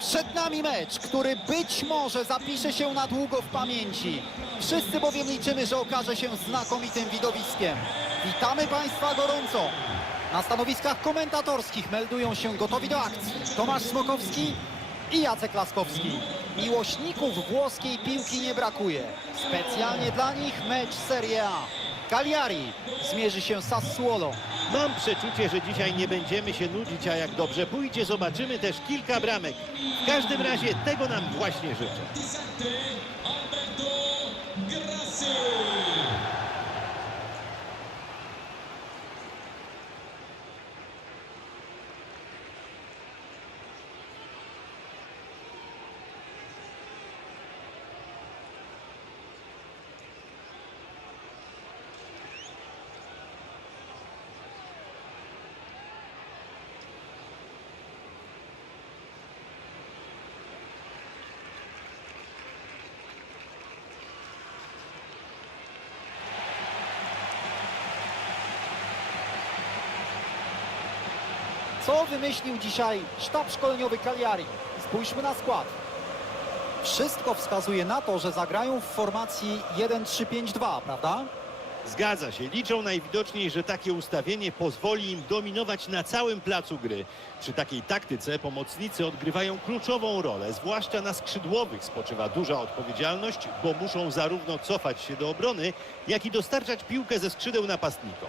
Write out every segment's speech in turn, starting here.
Przed nami mecz, który być może zapisze się na długo w pamięci. Wszyscy bowiem liczymy, że okaże się znakomitym widowiskiem. Witamy Państwa gorąco. Na stanowiskach komentatorskich meldują się gotowi do akcji Tomasz Smokowski i Jacek Laskowski. Miłośników włoskiej piłki nie brakuje. Specjalnie dla nich mecz Serie A. Cagliari zmierzy się z Sassuolo. Mam przeczucie, że dzisiaj nie będziemy się nudzić, a jak dobrze pójdzie, zobaczymy też kilka bramek. W każdym razie tego nam właśnie życzę. Co wymyślił dzisiaj sztab szkoleniowy Cagliari? Spójrzmy na skład. Wszystko wskazuje na to, że zagrają w formacji 1-3-5-2, prawda? Zgadza się. Liczą najwidoczniej, że takie ustawienie pozwoli im dominować na całym placu gry. Przy takiej taktyce pomocnicy odgrywają kluczową rolę, zwłaszcza na skrzydłowych spoczywa duża odpowiedzialność, bo muszą zarówno cofać się do obrony, jak i dostarczać piłkę ze skrzydeł napastnikom.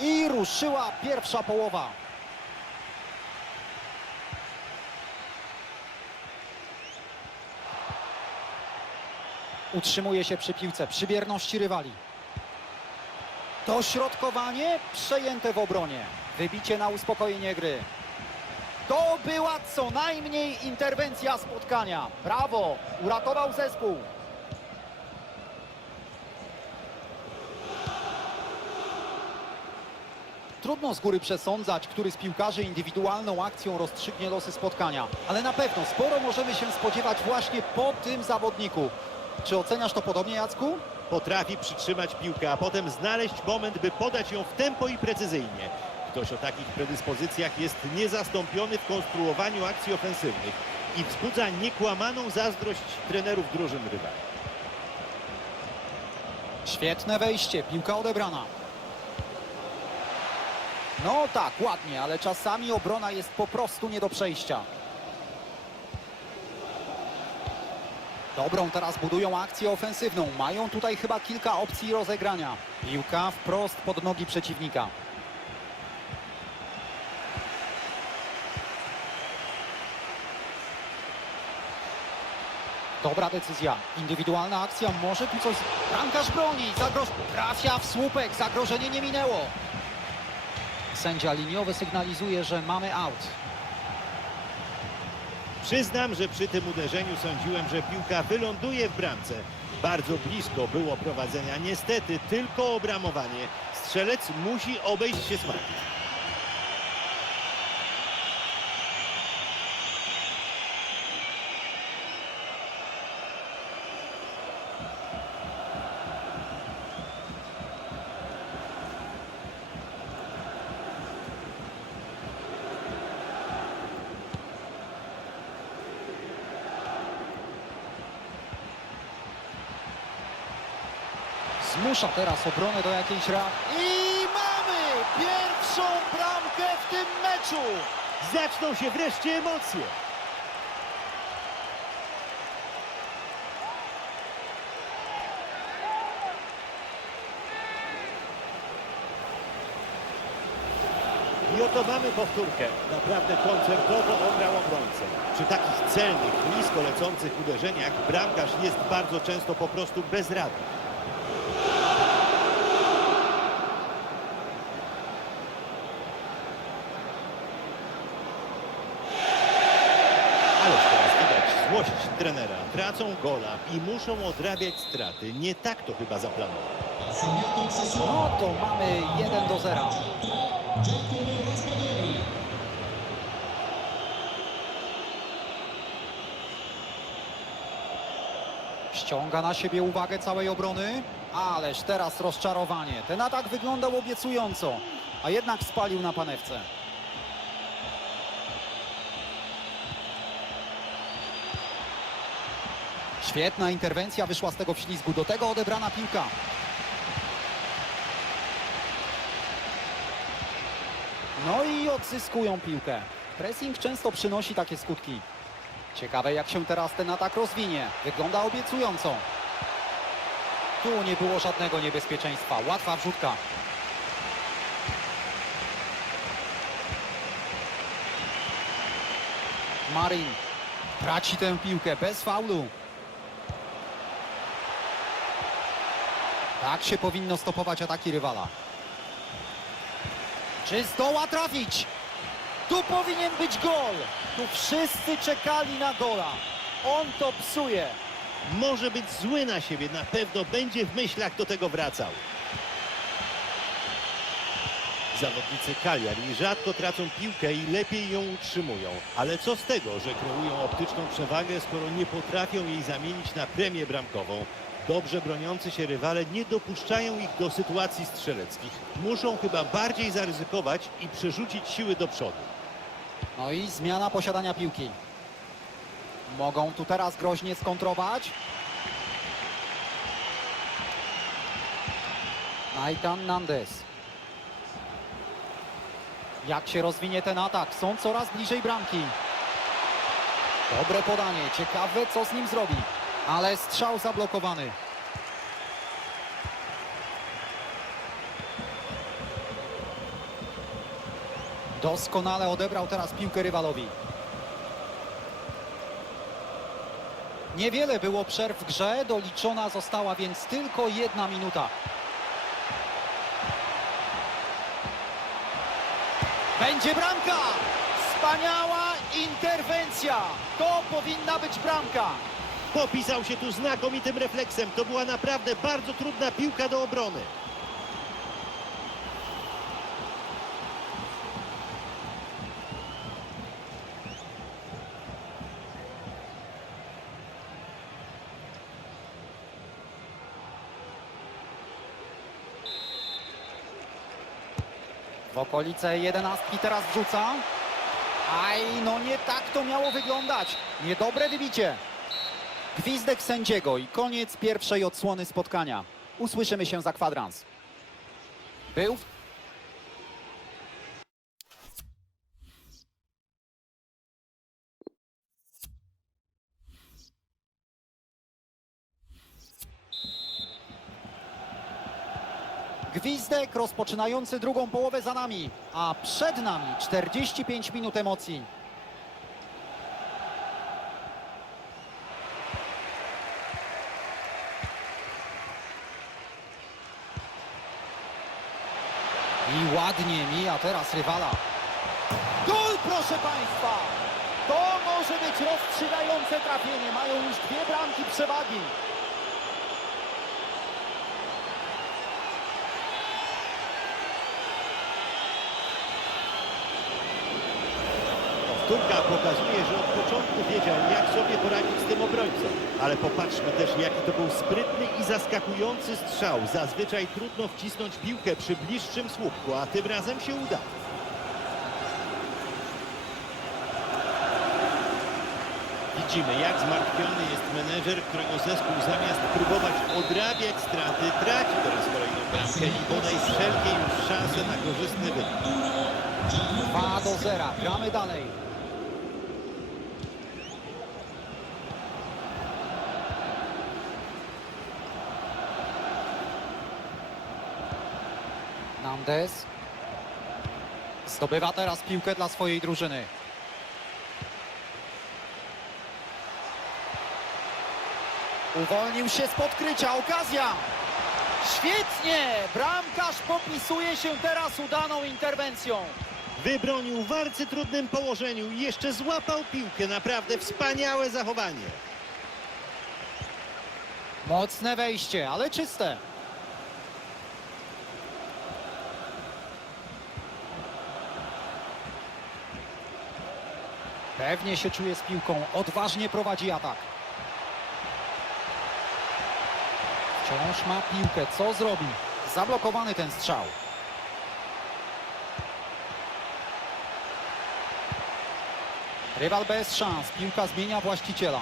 I ruszyła pierwsza połowa. Utrzymuje się przy piłce, przy bierności rywali. Dośrodkowanie przejęte w obronie. Wybicie na uspokojenie gry. To była co najmniej interwencja spotkania. Brawo, uratował zespół. Trudno z góry przesądzać, który z piłkarzy indywidualną akcją rozstrzygnie losy spotkania, ale na pewno sporo możemy się spodziewać właśnie po tym zawodniku. Czy oceniasz to podobnie, Jacku? Potrafi przytrzymać piłkę, a potem znaleźć moment, by podać ją w tempo i precyzyjnie. Ktoś o takich predyspozycjach jest niezastąpiony w konstruowaniu akcji ofensywnych i wzbudza niekłamaną zazdrość trenerów drużyn rywali. Świetne wejście, piłka odebrana. No tak, ładnie, ale czasami obrona jest po prostu nie do przejścia. Dobrą teraz budują akcję ofensywną. Mają tutaj chyba kilka opcji rozegrania. Piłka wprost pod nogi przeciwnika. Dobra decyzja. Indywidualna akcja. Może tu coś... Bramkarz broni. Zagroż... Trafia w słupek. Zagrożenie nie minęło. Sędzia liniowy sygnalizuje, że mamy out. Przyznam, że przy tym uderzeniu sądziłem, że piłka wyląduje w bramce. Bardzo blisko było prowadzenia. Niestety tylko obramowanie. Strzelec musi obejść się smakiem. Zmusza teraz obronę do jakiejś reakcji. I mamy pierwszą bramkę w tym meczu. Zaczną się wreszcie emocje. I oto mamy powtórkę. Naprawdę koncertowo ograł obrońcę. Przy takich celnych, nisko lecących uderzeniach bramkarz jest bardzo często po prostu bezradny. Ależ teraz widać złość trenera. Tracą gola i muszą odrabiać straty. Nie tak to chyba zaplanował. No to mamy 1 do 0. Ściąga na siebie uwagę całej obrony, ależ teraz rozczarowanie. Ten atak wyglądał obiecująco, a jednak spalił na panewce. Świetna interwencja wyszła z tego wślizgu, do tego odebrana piłka. No i odzyskują piłkę. Pressing często przynosi takie skutki. Ciekawe jak się teraz ten atak rozwinie. Wygląda obiecująco. Tu nie było żadnego niebezpieczeństwa. Łatwa wrzutka. Marin traci tę piłkę bez faulu. Tak się powinno stopować ataki rywala. Czy zdoła trafić? Tu powinien być gol. Tu wszyscy czekali na gola. On to psuje. Może być zły na siebie, na pewno będzie w myślach do tego wracał. Zawodnicy Cagliari rzadko tracą piłkę i lepiej ją utrzymują. Ale co z tego, że kreują optyczną przewagę, skoro nie potrafią jej zamienić na premię bramkową? Dobrze broniący się rywale nie dopuszczają ich do sytuacji strzeleckich. Muszą chyba bardziej zaryzykować i przerzucić siły do przodu. No i zmiana posiadania piłki. Mogą tu teraz groźnie skontrować. Naikan Nandes. Jak się rozwinie ten atak? Są coraz bliżej bramki. Dobre podanie. Ciekawe, co z nim zrobi. Ale strzał zablokowany. Doskonale odebrał teraz piłkę rywalowi. Niewiele było przerw w grze, doliczona została więc tylko jedna minuta. Będzie bramka! Wspaniała interwencja! To powinna być bramka! Popisał się tu znakomitym refleksem. To była naprawdę bardzo trudna piłka do obrony. W okolice jedenastki teraz wrzuca. Aj, no nie tak to miało wyglądać. Niedobre wybicie. Gwizdek sędziego i koniec pierwszej odsłony spotkania. Usłyszymy się za kwadrans. Był Gwizdek rozpoczynający drugą połowę za nami, a przed nami 45 minut emocji. I ładnie mija teraz rywala. Gol, proszę Państwa! To może być rozstrzygające trafienie. Mają już dwie bramki przewagi. Powtórka pokazuje, że od początku wiedział, jak sobie poradzić z tym obrońcą. Ale popatrzmy też, jaki to był sprytny i zaskakujący strzał. Zazwyczaj trudno wcisnąć piłkę przy bliższym słupku, a tym razem się uda. Widzimy, jak zmartwiony jest menedżer, którego zespół zamiast próbować odrabiać straty, traci teraz kolejną bramkę i bodaj wszelkie już szanse na korzystny wynik. 2 do 0. Gramy dalej. Nandes. Zdobywa teraz piłkę dla swojej drużyny. Uwolnił się z podkrycia, okazja! Świetnie! Bramkarz popisuje się teraz udaną interwencją. Wybronił w arcytrudnym położeniu i jeszcze złapał piłkę. Naprawdę wspaniałe zachowanie. Mocne wejście, ale czyste. Pewnie się czuje z piłką, odważnie prowadzi atak. Wciąż ma piłkę, co zrobi? Zablokowany ten strzał. Rywal bez szans, piłka zmienia właściciela.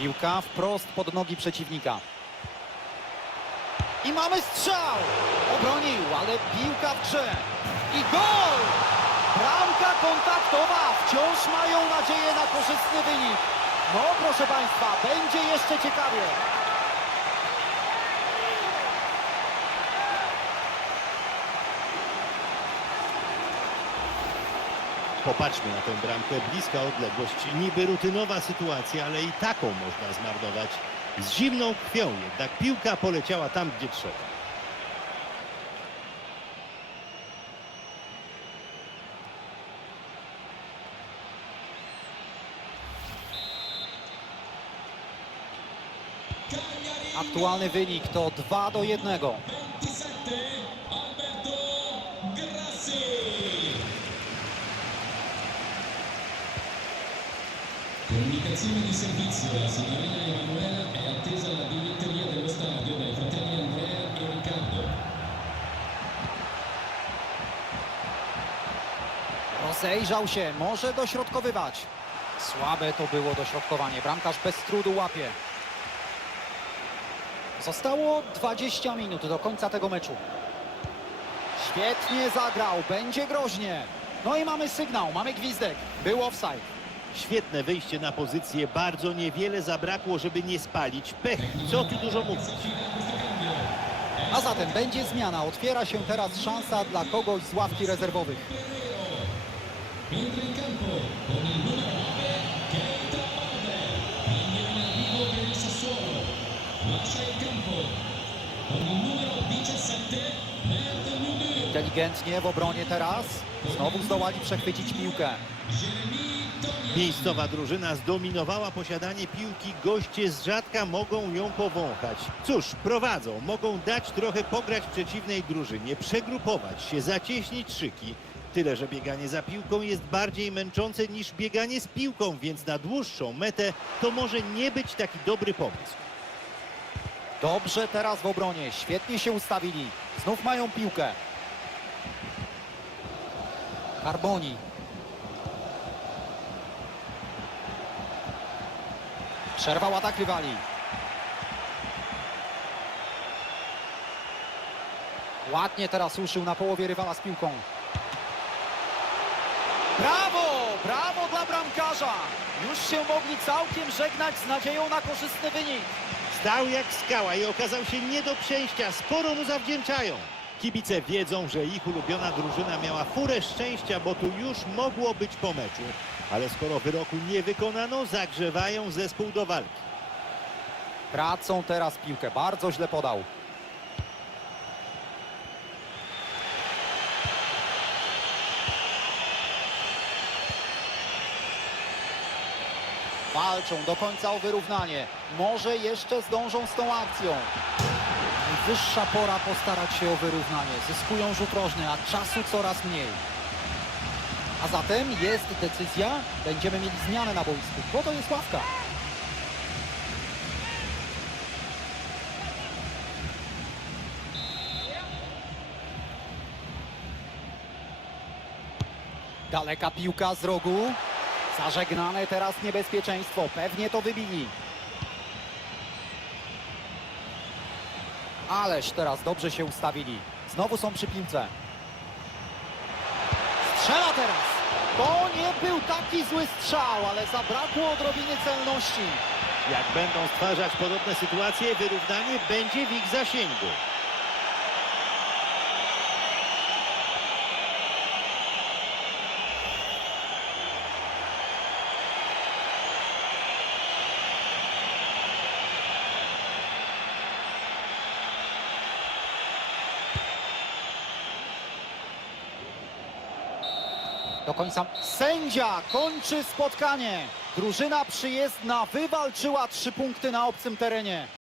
Piłka wprost pod nogi przeciwnika. I mamy strzał! Obronił, ale piłka w grze. I gol! Bramka kontaktowa. Wciąż mają nadzieję na korzystny wynik. No proszę Państwa, będzie jeszcze ciekawie. Popatrzmy na tę bramkę, bliska odległość, niby rutynowa sytuacja, ale i taką można zmarnować. Z zimną krwią jednak piłka poleciała tam, gdzie trzeba. Aktualny wynik to 2 do 1. Comunicazione di servizio, la signorina Emanuela è attesa alla biglietteria dello stadio dai fratelli Andrea e Riccardo. Rozejrzał się, może dośrodkowywać. Słabe to było dośrodkowanie. Bramkarz bez trudu łapie. Zostało 20 minut do końca tego meczu. Świetnie zagrał, będzie groźnie. No i mamy sygnał, mamy gwizdek. Był offside. Świetne wyjście na pozycję, bardzo niewiele zabrakło, żeby nie spalić. Pech, co tu dużo mówić. A zatem będzie zmiana. Otwiera się teraz szansa dla kogoś z ławki rezerwowych. Inteligentnie w obronie teraz. Znowu zdołali przechwycić piłkę. Miejscowa drużyna zdominowała posiadanie piłki, goście z rzadka mogą ją powąchać. Cóż, prowadzą, mogą dać trochę pograć przeciwnej drużynie, przegrupować się, zacieśnić szyki. Tyle, że bieganie za piłką jest bardziej męczące niż bieganie z piłką, więc na dłuższą metę to może nie być taki dobry pomysł. Dobrze teraz w obronie. Świetnie się ustawili. Znów mają piłkę. Carboni. Przerwał atak rywali. Ładnie teraz ruszył na połowie rywala z piłką. Brawo! Brawo dla bramkarza! Już się mogli całkiem żegnać z nadzieją na korzystny wynik. Stał jak skała i okazał się nie do przejścia. Sporo mu zawdzięczają. Kibice wiedzą, że ich ulubiona drużyna miała furę szczęścia, bo tu już mogło być po meczu. Ale skoro wyroku nie wykonano, zagrzewają zespół do walki. Tracą teraz piłkę. Bardzo źle podał. Walczą do końca o wyrównanie. Może jeszcze zdążą z tą akcją. Wyższa pora postarać się o wyrównanie. Zyskują rzut rożny, a czasu coraz mniej. A zatem jest decyzja. Będziemy mieli zmianę na boisku, bo to jest ławka. Daleka piłka z rogu. Zażegnane teraz niebezpieczeństwo. Pewnie to wybili. Ależ teraz dobrze się ustawili. Znowu są przy piłce. Strzela teraz. To nie był taki zły strzał, ale zabrakło odrobiny celności. Jak będą stwarzać podobne sytuacje, wyrównanie będzie w ich zasięgu. Do końca sędzia kończy spotkanie. Drużyna przyjezdna wywalczyła trzy punkty na obcym terenie.